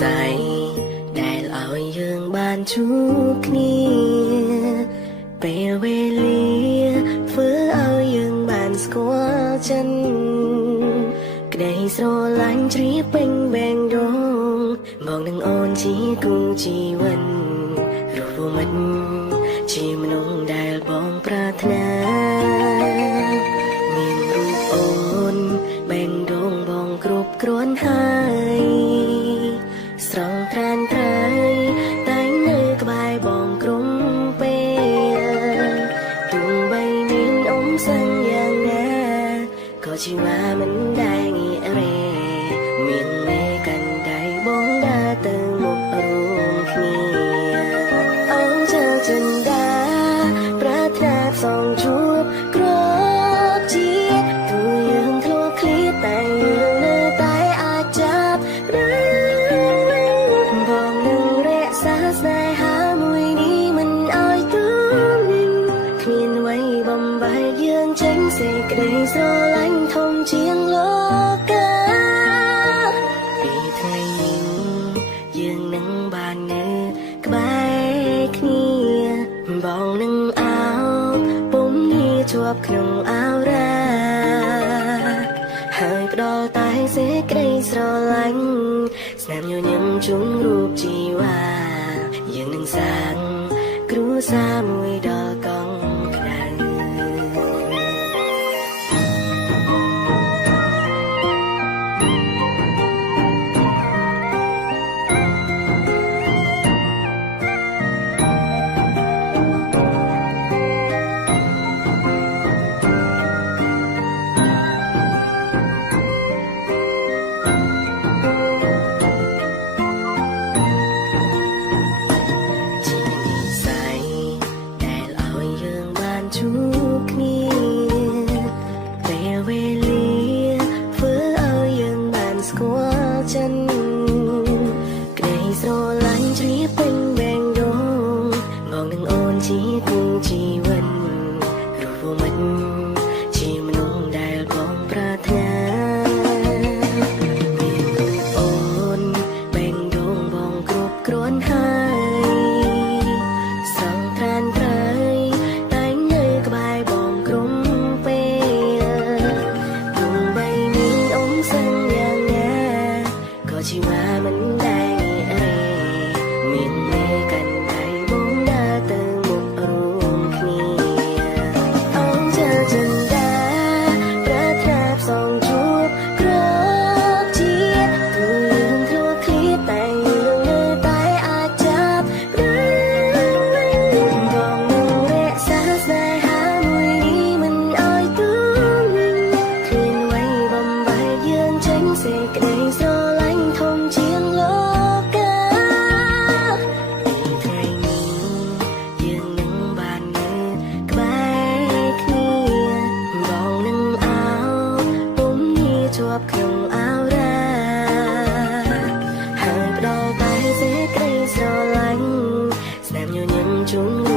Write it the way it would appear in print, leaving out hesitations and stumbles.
สัยได้เอาយើងបានជួបគ្នាពេលវេលាធ្វើឲ្យយើងបានស្គាល់ចិនក្តីស្រឡាញ់ជ្រាបពេញបែងដងមកនឹងអូនជាគូជីវិតរស់មិត្តជាមនុស្សដែលបងប្រាថ្នាមានរូបអូនបែងដងបងគ្រប់គ្រាន់ហើយស្រងត្រានត្រៃតែងនៅក្បែរបងគ្រប់ពេលទោះបីមានអ៊ំសឹងយ៉ាងណាក៏ជីវ៉ាមិនដែលងាករេមានមេកាន់ដៃបងដើរទៅមុខរួមគ្នាអូនចៅចិនដាប្រាថ្នាផ្សងជួបគ្របជាតិទោះយើងធ្លាប់ឃ្លាតតែយើងនៅតែអាចចាប់បងនឹងរក្សាស្នេហាមួយនេះមិនឲ្យទូវិញគ្មានអ្វីបំបែកយើងចេញសេចក្តីស្រឡាញ់ធំជាងលោកាពីថ្ងៃនេះយើងនឹងបាននៅក្បែរគ្នាបងនឹងអោបពុំងាជាប់ក្នុងអោរាហើយផ្ដល់តែសេចក្តីស្រឡាញ់ស្នាមញញឹមជុំរូបជីវ៉ាយើងនឹងសាងគ្រួសារមួយដល់កង់ក្ដៅជួបគ្នាពេលវេលាធ្វើឲ្យយើងបានស្គាល់ចិនក្តីស្រឡាញ់ជ្រាបពេញបែងដងមកនឹងអូនជាគូជីវិតរស់មិត្តជាមនុស្សដែលបងប្រាថ្នាមានរូបអូនបែងដងបងគ្រប់គ្រាន់ហើយស្រងត្រានត្រៃជីវ៉ាមិនដែលងាករេមានមេកាន់ដៃបងដើរទៅមុខរួមគ្នាអូនចៅចិនដាប្រាថ្នាផ្សងជួបគ្របជាតិទោះយើងធ្លាប់ឃ្លាតតែយើងនៅតែអាចចាប់បងនឹងរក្សាស្នេហាមួយនេះមិនឲ្យទូវិញគ្មានអ្វីបំបែកយើងចេញសេចក្តីស្រឡាញ់ធំជាងលោកាពីថ្ងៃនេះយើងនឹងបាននៅក្បែរគ្នាបងនឹងអោបពុំងាជាប់ក្នុងអោរាហើយផ្ដល់តែសេចក្តីស្រឡាញ់ស្នាមញញឹមជុំ